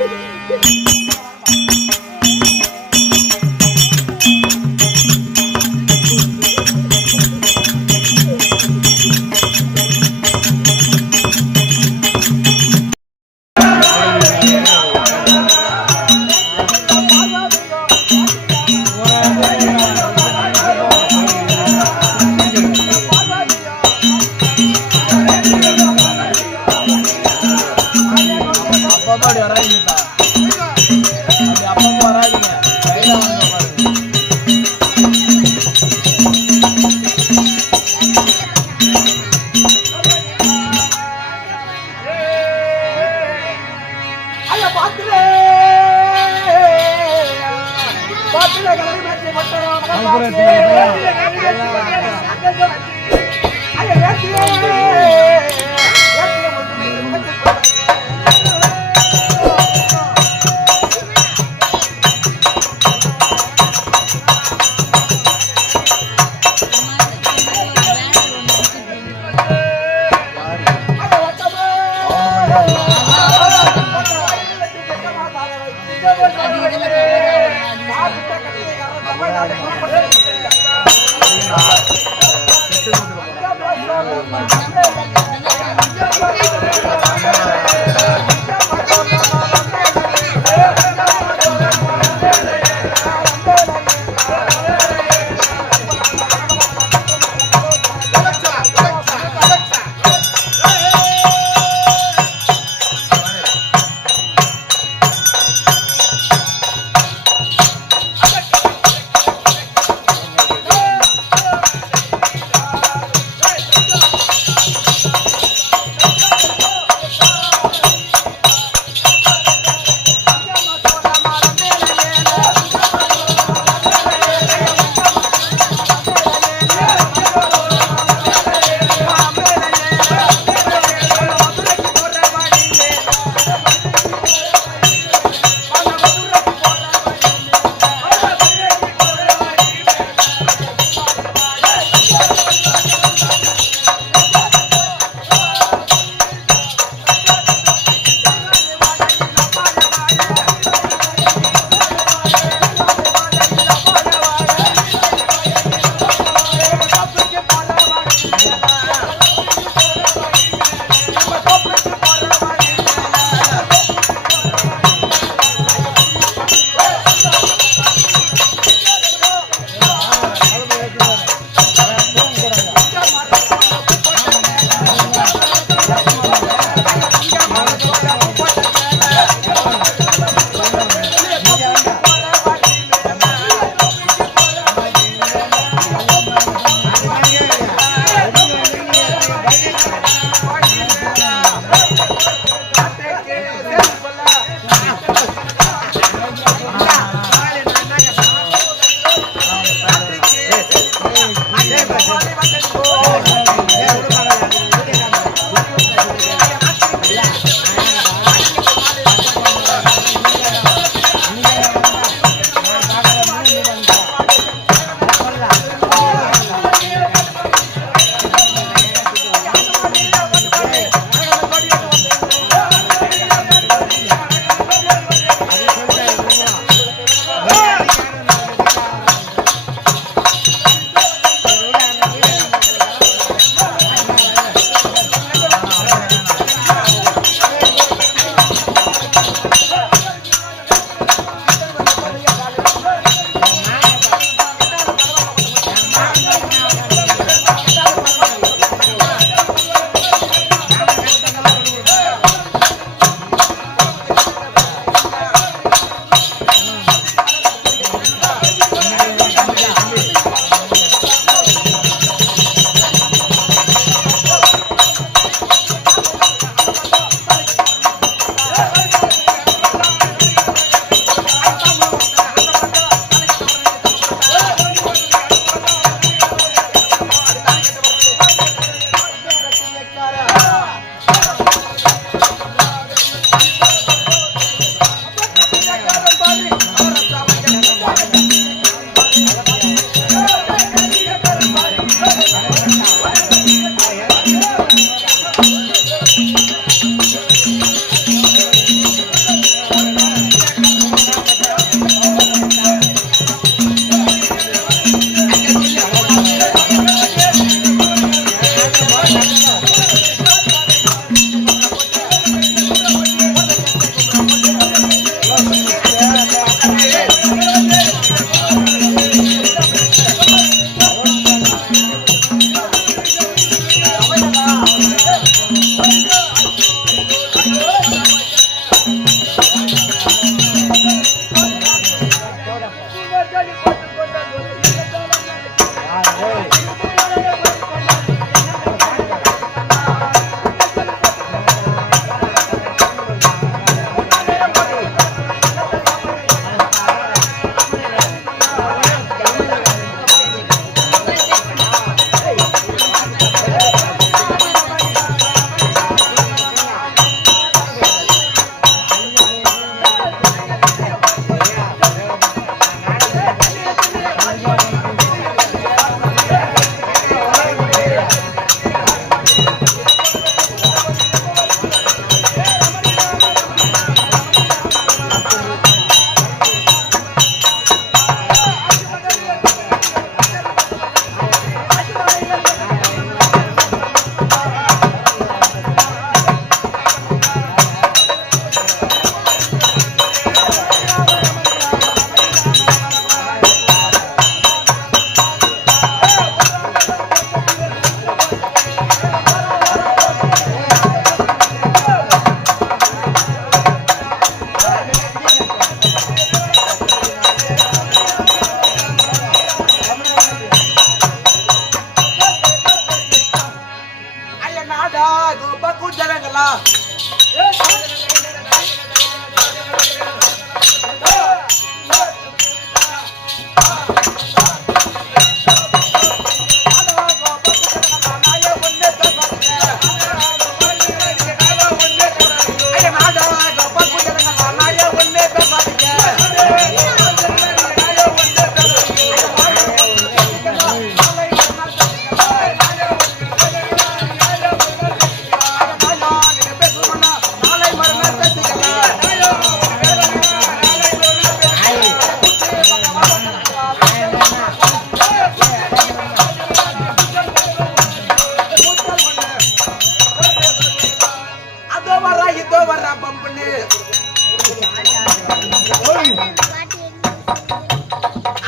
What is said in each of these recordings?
Thank you.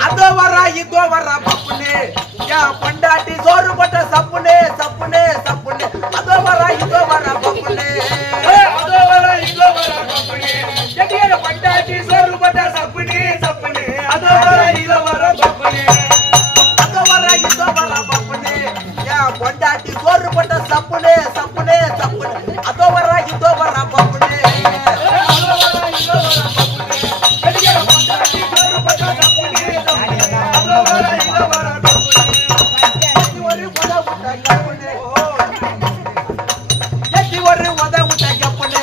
அதோ வரா இதோ வரா பப்புனே என் பொண்டாட்டி சோறு போட்ட சப்புனே சப்புனே சப்புனே அதோ வரா இதோ வரா பப்புனே அதோ வரா இதோ வரா பப்புனே என் பொண்டாட்டி சோறு போட்ட சப்புனே சப்புனே அதோ வரா இதோ வரா பப்புனே அதோ வரா இதோ வரா பப்புனே என் பொண்டாட்டி சோறு போட்ட சப்புனே சப்புனே சப்புனே அதோ வரா இதோ வரா பப்புனே அதோ வரா இதோ வரா பப்புனே என் பொண்டாட்டி சோறு போட்ட சப்புனே சப்புனே அதோ வரா இதோ வரா பப்புனே ஒரு உத உத கப்புனே எட்டி ஒரு உத உத கப்புனே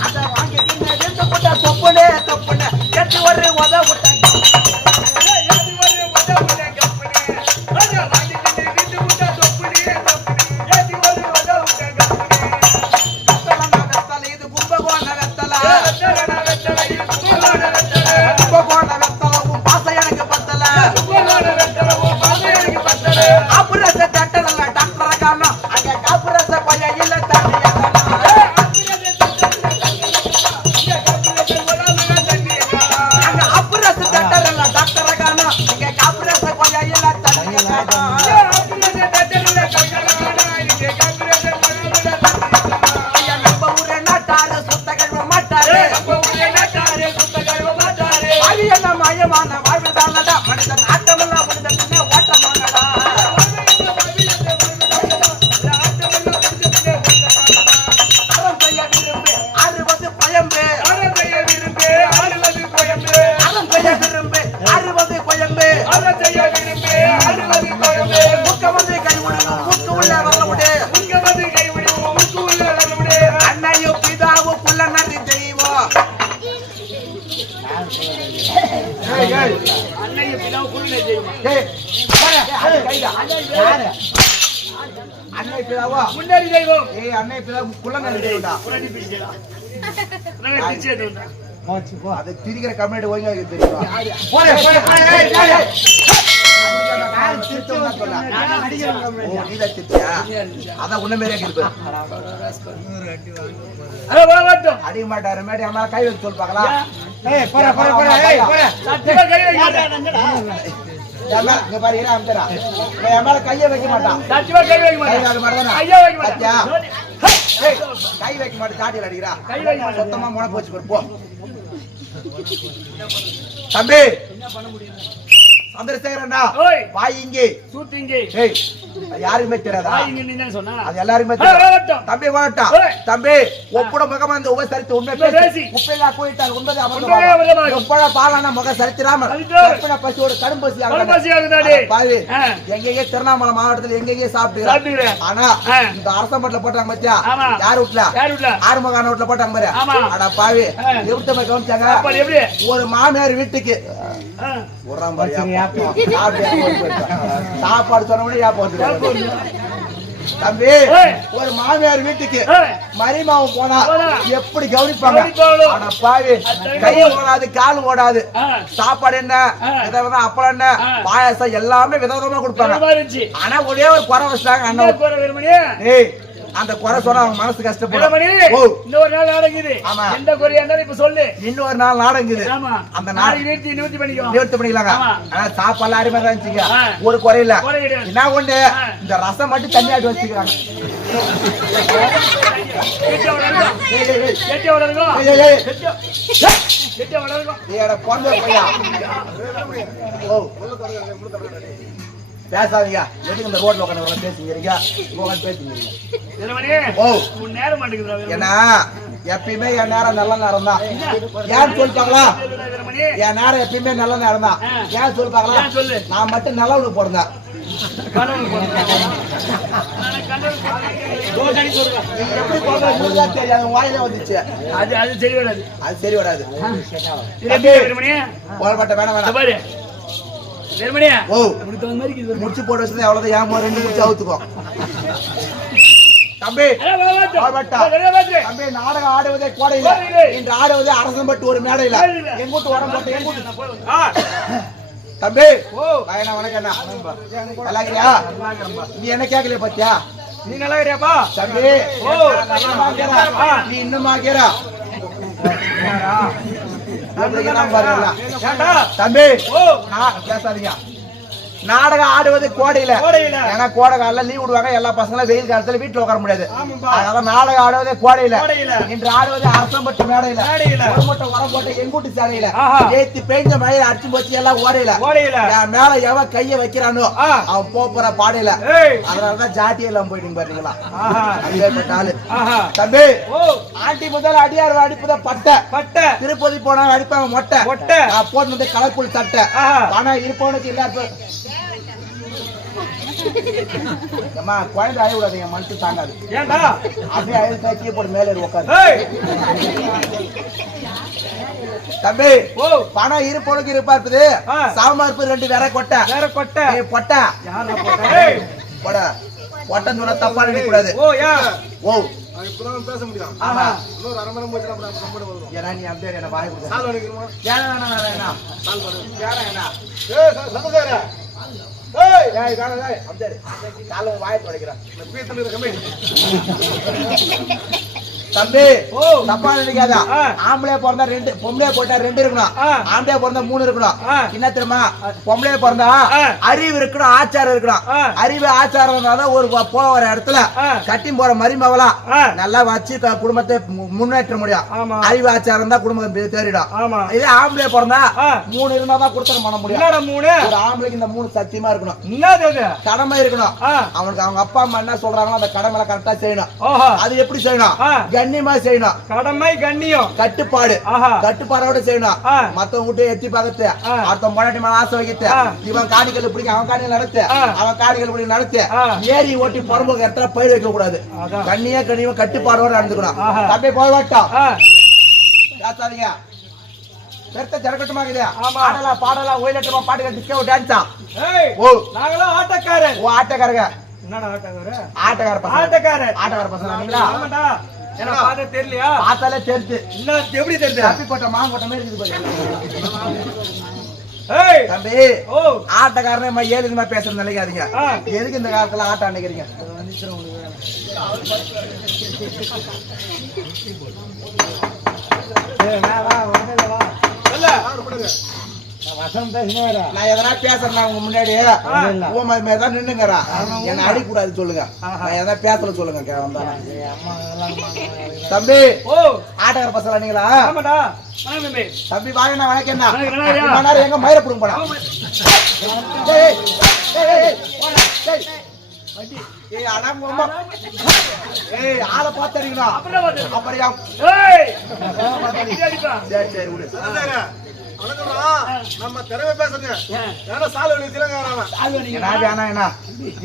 அத வாங்கிக்கிங்க ரெண்டு போட்ட தொப்புனே தொப்புனே எட்டி ஒரு உத உத முன்னாடி தெய்வம் அன்னை குள்ளங்க அது திரிக்கிற கம்யூனிட்டி ஒழுங்கா தெரியுமா அதான் உன்ன மாரியா அடிக்க மாட்டாரு மேடி அம்மா கை வச்சு சொல்லு பாக்கலாம் கைய வைக்க மாட்டான் கை வைக்க மாட்டேன் சாட்டியில் அடிக்கிறா சுத்தமா முனை போச்சு போ தம்பி சந்திரசேகரண்ணா வாய் இங்கே யாருக்குமே தெரியாதா அது எல்லாருமே தம்பி வாட்டம் தம்பி ஒப்புட முகமா இந்த உபசரித்து உண்மை பேசி உப்பையா போயிட்டால் உண்மை அமர்ந்து பாலான முக சரித்திராம பசி ஒரு கடும்பசி பாரு எங்கேயே திருவண்ணாமலை மாவட்டத்தில் எங்கேயே சாப்பிட்டு ஆனா இந்த அரசம்பட்டில போட்டாங்க பத்தியா யார் வீட்டுல ஆறுமுகான வீட்டுல போட்டாங்க பாரு ஆனா பாவி எப்படி கவனிச்சாங்க ஒரு மாமியார் வீட்டுக்கு சாப்பாடு சொன்ன தம்பி ஒரு மாமியார் வீட்டுக்கு மரிமாவும் போனா எப்படி கவனிப்பாங்க ஆனா பாவி கையும் ஓடாது காலும் ஓடாது சாப்பாடு என்ன அப்பளம் என்ன பாயாசம் எல்லாமே விதவிதமா கொடுப்பாங்க ஆனா ஒரே ஒரு குறை வச்சாங்க அண்ணன் அந்த குறை சொன்னா அவங்க மனசு கஷ்டப்படும் இன்னொரு நாள் நாடங்குது எந்த குறையா இருந்தாலும் இப்ப சொல்லு இன்னொரு நாள் நாடங்குது அந்த நாளைக்கு நிவர்த்தி பண்ணிக்கலாங்க ஆனா சாப்பாடு அருமையா தான் இருந்துச்சுங்க ஒரு குறை இல்ல என்ன ஒண்ணு இந்த ரசம் மட்டும் தண்ணியாட்டு வச்சுக்கிறாங்க பேசாதீங்க எதுக்கு இந்த ரோட்ல உட்காந்து பேசுங்கிறீங்க ஏன்னா எப்பயுமே என் நேரம் நல்ல நேரம் தான் ஏன் சொல்லிப்பாங்களா என் நேரம் எப்பயுமே நல்ல நேரம் தான் ஏன் சொல்லிப்பாங்களா நான் மட்டும் நல்லவனுக்கு போடுங்க தெரியாது வாயில வந்துச்சு அது சரி வராது போடப்பட்ட வேணாம் முடிச்சு போட வச்சது அவ்வளவுதான் ஏமா ரெண்டு முடிச்சு அவுத்துக்கோ தம்பி தம்பி நாடகம் ஆடுவதே கோடையில இன்று ஆடுவதே அரசம்பட்டு ஒரு மேடையில எங்கூட்டு உரம் போட்டு எங்கூட்டு தம்பி வணக்கம் நீ என்ன கேட்கலையா பாத்தியா நீ நல்லா இருக்கியாப்பா தம்பி நீ இன்னும் ஆகிறா தம்பி பேசாதீங்க. நாடகம் ஆடுவது கோடையில, ஏன்னா கோடை கால லீவ் விடுவாங்க எல்லா பசங்களும், வெயில் காலத்துல வீட்டுல உட்கார முடியாது. அதனால நாடகம் ஆடுவதே கோடையில. இன்று ஆடுவது அரசம்பட்டு மேடையில, ஒரு மட்டும் உரம் போட்டு எங்கூட்டு சாலையில ஏத்தி பெய்ஞ்ச மழையில அடிச்சு போச்சு எல்லாம் ஓடையில. என் மேல எவன் கைய வைக்கிறானோ அவன் போற பாடையில. அதனாலதான் ஜாட்டி எல்லாம் போயிட்டு பாத்தீங்களா. அதேப்பட்ட ஆளு தம்பி. ஆண்டி முதல் அடியார் அடிப்புதான் பட்டை, திருப்பதி போனா அடிப்பாங்க மொட்டை. நான் போட்டு கலர்ஃபுல் சட்டை, பணம் இருப்பவனுக்கு இல்ல. குழந்தை அழ விடாதீங்க, மனசு தாங்காது. அப்படியே அழகு காய்ச்சி போட்டு மேலே உட்காரு. தம்பி பணம் இருப்பவனுக்கு இருப்பா இருக்குது, சாமா இருப்பது ரெண்டு வேற கொட்டை பொட்டை பொட்டன் சொன்னா தப்பா நினைக்க கூடாது. பேச முடியும். நீ அப்படியே என்ன வாய் வாய தொடக்கிறான் தம்பி. தப்பா நினைக்காத. ஆம்பளை பிறந்தா ரெண்டு, பொம்பளை போட்டா ரெண்டு இருக்கணும். ஆம்பளை பிறந்தா மூணு இருக்கணும். என்ன தெரியுமா, பொம்பளை பிறந்தா அறிவு இருக்கணும், ஆச்சாரம் இருக்கணும். அறிவு ஆச்சாரம் இருந்தாதான் ஒரு போற வர இடத்துல கட்டி போற மருமவளா நல்லா வச்சு குடும்பத்தை முன்னேற்ற முடியும். அறிவு ஆச்சாரம் தான் குடும்பம் தேறிடும். இதே ஆம்பளை பிறந்தா மூணு இருந்தா தான் கொடுத்தனம் பண்ண முடியும். ஒரு ஆம்பளைக்கு இந்த மூணு சத்தியமா இருக்கணும், கடமை இருக்கணும். அவனுக்கு அவங்க அப்பா அம்மா என்ன சொல்றாங்களோ அந்த கடமை கரெக்டா செய்யணும். அது எப்படி செய்யணும், கண்ணியமா செய்யணும். கடமை கண்ணியம் கட்டுப்பாடு, கட்டுப்பாடோட செய்யணும். மத்தவங்க கிட்ட எத்தி பார்த்து அடுத்த முன்னாடி மேல ஆசை வைக்கிறது, இவன் காணிகள் பிடிக்க அவன் காணிகள் நடத்து, அவன் காணிகள் பிடிக்க நடத்து, ஏறி ஓட்டி புறம்போக்கு இடத்துல பயிர் வைக்க கூடாது. கண்ணியா கண்ணியமா கட்டுப்பாடோட நடந்துக்கணும். தம்பி போய் வாட்டம் பேசாதீங்க. பெருத்த ஜரகட்டமாகுது. ஆடலாம் பாடலாம் ஒயிலட்டமா பாட்டு கட்டிக்க டான்ஸா. நாங்களாம் ஆட்டக்காரர். ஆட்டக்காரங்க என்னடா ஆட்டக்காரர்? ஆட்டக்காரர் பசங்க நீங்களா? ஆமாடா. என்ன பாத்த தெரியலையா? பார்த்தாலே தெரியுது. என்ன எப்படி தெரியுது? காப்பி போட்ட மாங்கோட்ட மாதிரி இருக்குது பாருங்க. ஏய் தம்பி, ஆட்டக்காரனே ஏழுமா பேசுறது நினைக்காதீங்க. எதுக்கு இந்த காலத்துல ஆட்டம் நினைக்கிறீங்க? நான் எதனா பேசுறேன் உங்க முன்னாடி நின்னுங்கறா, என்ன அடிக்கூடாது சொல்லுங்க. நான் எதனா பேசல சொல்லுங்க. தம்பி ஆட்டக்கார பசங்க நீங்களா? தம்பி வாங்க வணக்கம். எங்க மயிர புடுங்க போனா ஆளை பாத்தீங்களா? அப்புறம் சரி விடு. நம்ம திறமை பேசுங்க.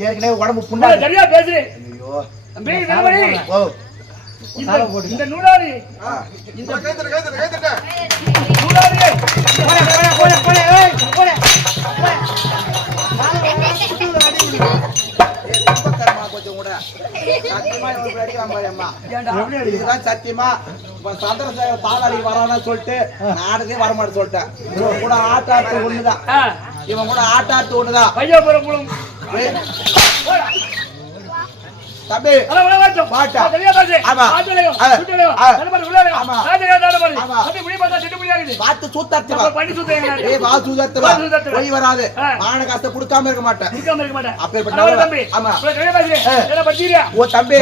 ஏற்கனவே உடம்பு புண்ணா சரியா பேசு. இந்த நூலாரி கொஞ்சம் கூட சத்தியமா சந்திர பாதாளி வரான்னு சொல்லிட்டு நாடகே வரமாட்டேன்னு சொல்லிட்டேன். இவன் கூட ஆட்டாட்டு ஒண்ணுதான், இவன் கூட ஆட்டாட்டு ஒண்ணுதான். தம்பி வராது. மான காசை கொடுக்காம இருக்க மாட்டேன். தம்பி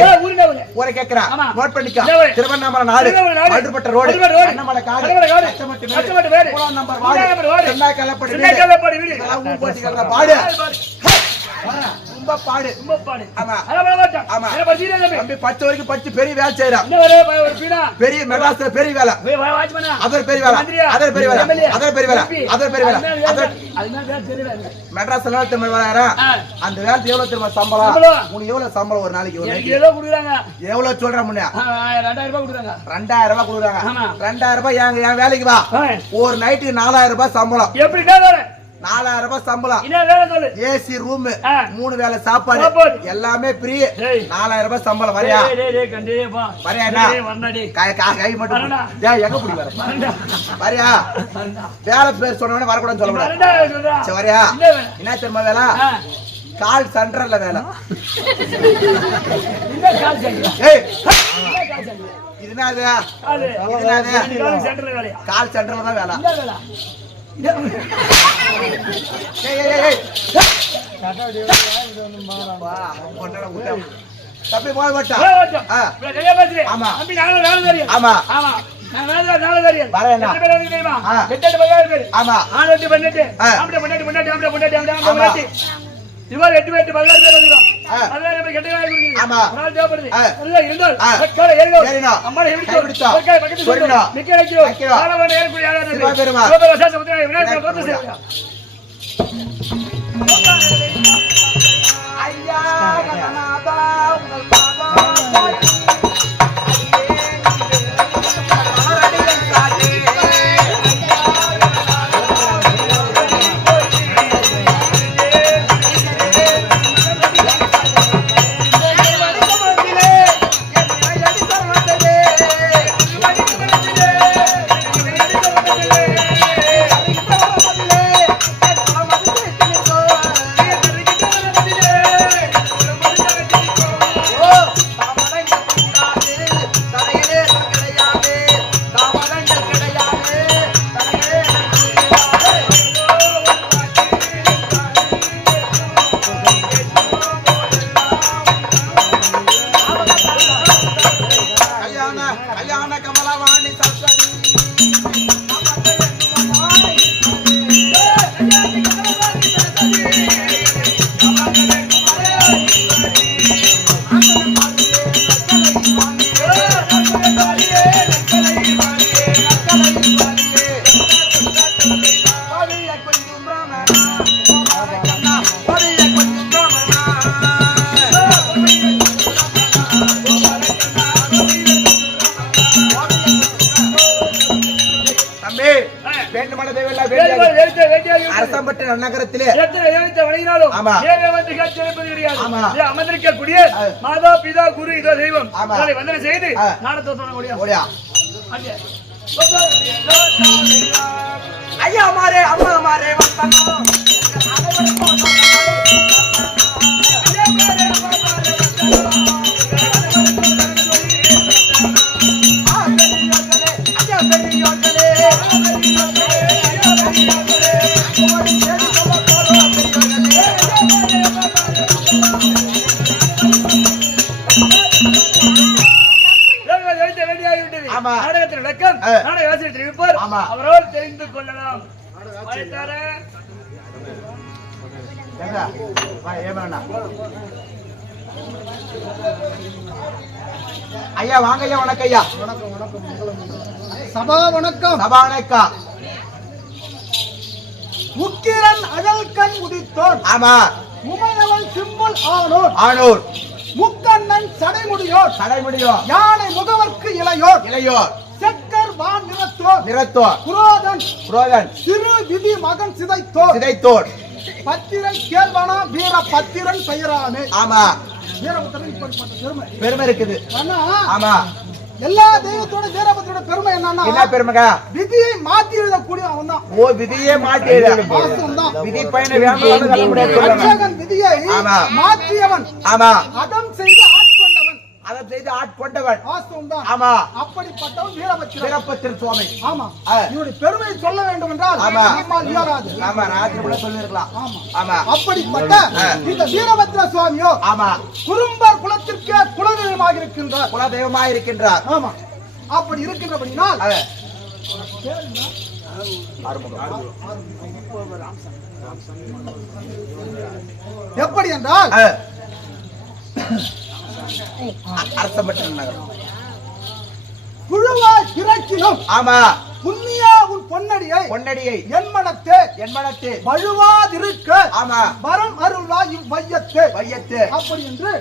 ஒரு கேட்கிறேன், நோட் பண்ணிக்க. திருவண்ணாமலை நாடு ஆடுபட்ட ரோடு, பாடு பாடு. ஆமா ஆமா. தம்பி 10 வரைக்கும் படிச்சு பெரிய வேலை செய்யறான். பெரிய மெட்ராஸ்ல பெரிய வேலை, அதர் பெரிய வேலை, அதர் பெரிய வேலை, அதர் பெரிய வேலை, அதர் பெரிய வேலை. மெட்ராஸ்ல தமிழ் வேலை. அந்த வேலை எவ்வளவு தெரியுமா சம்பளம்? உனக்கு எவ்வளவு சம்பளம் ஒரு நாளைக்கு? எவ்வளவு சொல்ற முன்ன? 2000 ரூபாய் கொடுக்குறாங்க. 2000 ரூபாய் என் வேலைக்கு வா. ஒரு நைட்டுக்கு 4000 ரூபாய் சம்பளம். எப்படி 4000 ரூபாய் சம்பளம், ஏசி ரூம், 3 வேளை சாப்பாடு எல்லாமே ஃப்ரீ. 4000 ரூபாய் சம்பளம். வரையா கை மட்டும் எங்க பிடி வரையா? வேலை பேர் சொன்ன வரக்கூடாதுன்னு சொல்ல முடியாது. வரையா? என்ன தெரியுமா வேலை? கால் சென்டர்ல வேலை. இதுனாது அது இதுனாது சென்டர்ல வேலையா கால் சென்டர்ல தான் வேலை. இந்த வேலை ஏய் ஏய் ஏய் வா பொண்ணல உள்ள தப்பி போய் வட்டா சரியா பேசுறேன். ஆமா. தம்பி நானும் வேலை தெரியும். ஆமா ஆமா நான் வேலை தெரியும். வரேனா? எத்தனை பேர் வந்து தெரியுமா? ஆ. 8 பேர். ஆமா ஆண் 8 பெண் 8. ஆ. ஆம்பளை பொண்டாட்டி. ஆமா. இவர் 8 பேர் 14 பேர் வந்துரும். ஆ. 14 பேர் கெட்ட வேலை கொடுக்குது. ஆமா. ஒரு நாள் தேவைப்படுது. ஆ. அதுல இருந்தால் ஆ. பக்கத்துல ஏறிடும். ஏறிடும். அம்மாவை கை எடுத்து பிடிச்சோம். ஒரு கை பக்கத்துல சொரிணும். சொல்லணும். நிக்க வைக்கிறோம். வைக்கிறோம். காலை கொண்டு ஏறக்கூடிய யாரா இருக்கு? சிவபெருமான். சிவபெருமான் சாச முத்திரை விநாயகர் தோத்து செய்வாங்க. ஐயா கணநாதா உங்கள் பாதம் மலரடிகள் காட்டி கல்யாண கமலவாணி சரஸ்வதி அரசம்பட்டு நகரத்திலே ஆமா. அமர்ந்திருக்கக்கூடிய மாதா பிதா குரு இதோ தெய்வம் வந்தனை செய்து நாடத்தை ஓடியா ஐயா மாரே அம்மா மாரே வந்தனோ நாடகத்தின் விளக்கம் நாடக ஆசிரியர் தெரிவிப்பார். அவரோடு தெரிந்து கொள்ளலாம். ஐயா வாங்க ஐயா வணக்கம் ஐயா சபா வணக்கம். சபா வணக்கம். உக்கிரன் அழல் கண் உதித்தோன். ஆமா. உமையவன் சிம்புல் ஆனோர். ஆனோர். முக்கண்ணன் சடைமுடியோர். சடைமுடியோர். யானை முகவர்க்கு இளையோர். இளையோர். செக்கர் வான் நிறத்தோர். நிறத்தோர். புரோதன். புரோதன். சிறு விதி மகன் சிதைத்தோர். சிதைத்தோர். பத்திரன் கேள்வனா வீர பத்திரன் பெயரானே. ஆமா. வீரபத்திரன் இப்படிப்பட்ட பெருமை இருக்குது. ஆமா. எல்லா தெய்வத்தோட வீரபத்திரோட பெருமை என்னன்னா என்ன பெருமைங்க? விதியை மாத்தி எழுதக்கூடிய அவன் தான். ஓ விதியே மாத்தி எழுத விதி பயண வேண்டாம் விதியை மாற்றியவன். ஆமா. அதம் செய்து ஆட்கொண்டவன். அதம் செய்து ஆட்கொண்டவன். வாஸ்தவம்தான். ஆமா. அப்படிப்பட்டவன் வீரபத்திரன் சுவாமி. ஆமா. இவருடைய பெருமையை சொல்ல வேண்டும் என்றால் நம்மால் இயலாது. ஆமா ராத்திரி கூட சொல்லிருக்கலாம். ஆமா. ஆமா. அப்படிப்பட்ட இந்த வீரபத்திர சுவாமியோ ஆமா குறும்பர் குலத்திற்கு குலதெய்வமாக இருக்கின்றார். குலதெய்வமாக இருக்கின்றார். ஆமா. அப்படி இருக்கின்றபடினால் எப்படி என்றால் அரசம்பட்டு நகரம் குழுவாய் பிறக்கிலும். ஆமா. புண்ணியா உன் பொன்னடியை என் மனத்தே வழுவாதிருக்க. ஆமா. வரம் அருள்வா இவ்வையத்தே. அப்படி என்று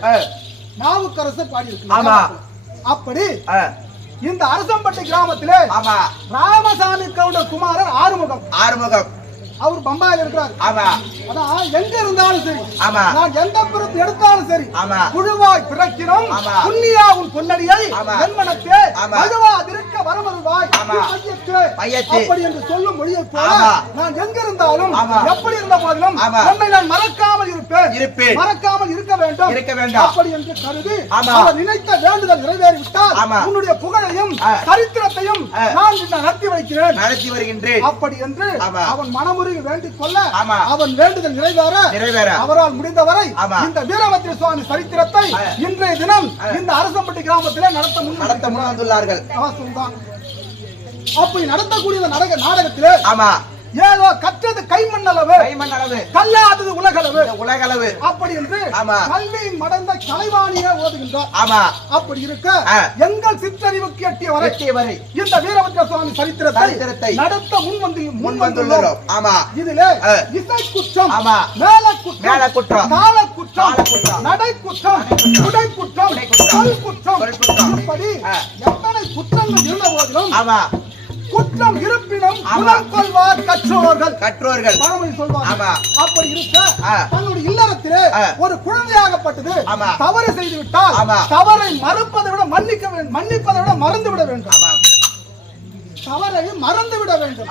நாவுக்கரசர் பாடியிருக்கிறார். ஆமா. அப்படி இந்த அரசம்பட்டி கிராமத்திலே ஆமா ராமசாமி கவுண்டர் குமாரர் ஆறுமுகம். அவர் பம்பாயில இருக்கிறார். ஆமா. அதான் எங்க இருந்தாலும் சரி, ஆமா, நான் எந்த பிறப்பு எடுத்தாலும் சரி, ஆமா, புழுவாய் பிறக்கிறோம், ஆமா, புண்ணியா உன் பொன்னடியை என்மனத்தே மதுவா திருக்க வரமருவாய் மையத்தே அப்படி என்று சொல்லும் மொழியை போல நான் எங்க இருந்தாலும் எப்படி இருந்த போதிலும் உன்னை நான் மறக்காமல் இருப்பேன், மறக்காமல் இருக்க வேண்டும் அப்படி என்று கருதி அவர் நினைத்த வேண்டுதல் நிறைவேறிவிட்டால் உன்னுடைய புகழையும் சரித்திரத்தையும் நான் நடத்தி வருகின்றேன் அப்படி என்று அவன் மனமுருகி வேண்டிக் கொள்ள அவன் வேண்டுதல் நிறைவேற அவரால் முடிந்தவரை இந்த வீரபத்ர சுவாமி சரித்திரத்தை இன்றைய தினம் இந்த அரசம்பட்டி கிராமத்திலே நடத்த முன்வந்துள்ளார்கள். அப்படி நடத்தக்கூடிய நாடகத்திலே ஏதோ கற்றது கைமண்ணளவு கல்லாதது உலகளவு அப்படி என்று கல்வியின் மடந்த கலைவாணியே ஓதுகின்றார். அப்படி இருக்க எங்கள் சிற்றறிவுக்கு எட்டிய வரை இந்த வீரபத்ர சுவாமி சரித்திரத்தை நடத்த முன்வந்துள்ளோம். இதிலே இசை குற்றம், மேல குற்றம், தாள குற்றம், நடை குற்றம், உடை குற்றம், கல் குற்றம், இப்படி எத்தனை குற்றங்கள் இருந்த போதிலும் குற்றம் இருப்பினும் குலம் கொள்வார் கற்றோர்கள் பழமொழி சொல்வார். அப்படி இருக்க தன்னுடைய இல்லறத்திலே ஒரு குழந்தையாகப்பட்டது தவறு செய்து விட்டால் தவறை மறுப்பதை விட மன்னிப்பதை விட மறந்துவிட வேண்டும். தவறை மறந்துவிட வேண்டும்.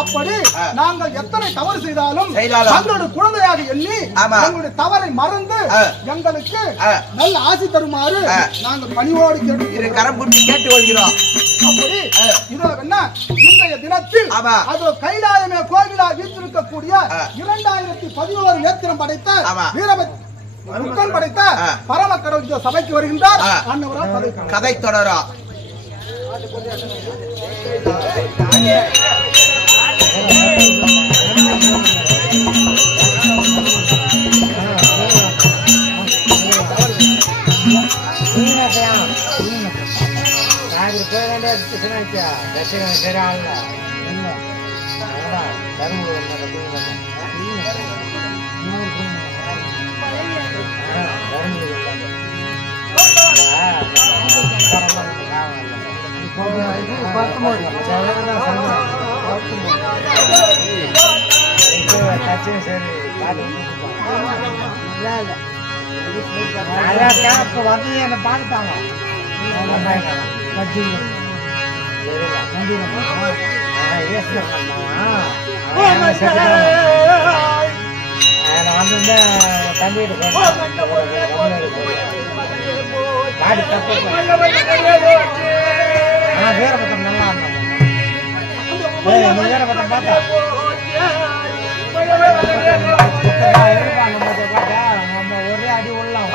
அப்படி நாங்கள் எத்தனை தவறு செய்தாலும் தங்களுடைய குழந்தையாக எண்ணி எங்களுடைய தவறை மறந்து எங்களுக்கு நல்ல ஆசி தருமாறு நாங்கள் பணிவோடு கேட்டு வருகிறோம். அப்படி இதோ என்ன இன்றைய தினத்தில் அதோ கைலாயமே கோவிலா வீற்றிருக்கக்கூடிய 2011 நேத்திரம் படைத்த பரம கடவுள் சபைக்கு வருகின்றார். அன்னவரால் கதை தொடரா. பாடுத்தாங்க வீரபத்ரம் நல்லா வீரபத்ரம் பார்த்தா நம்ம ஒரே அடி உள்ளலாம்.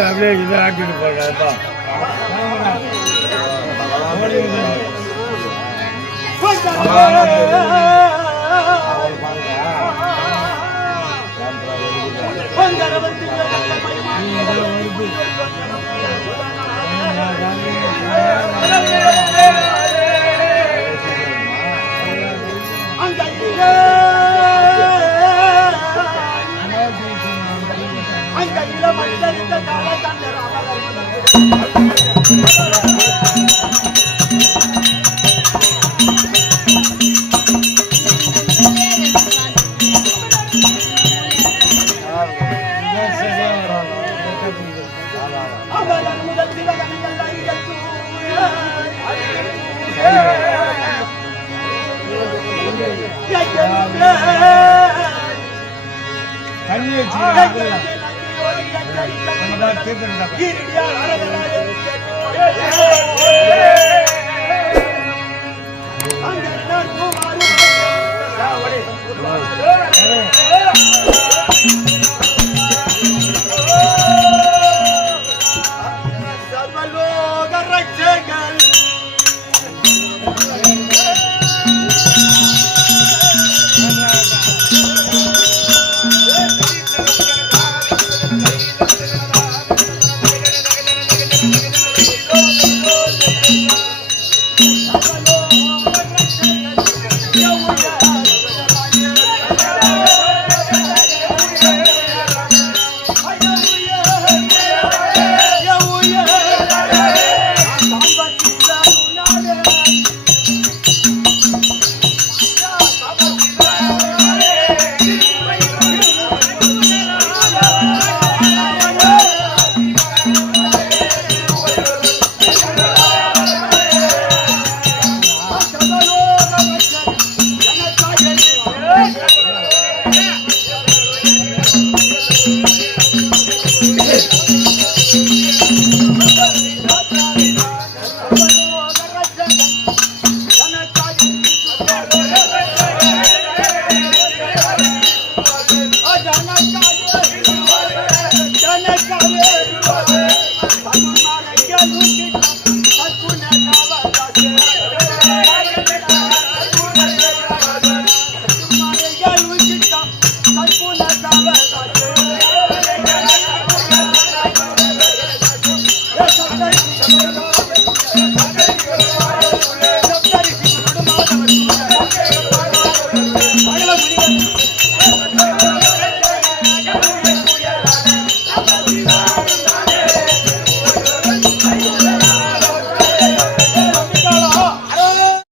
அப்படியே இதை ஆக்கிட்டு போடுறப்பா தண்ணி வச்சு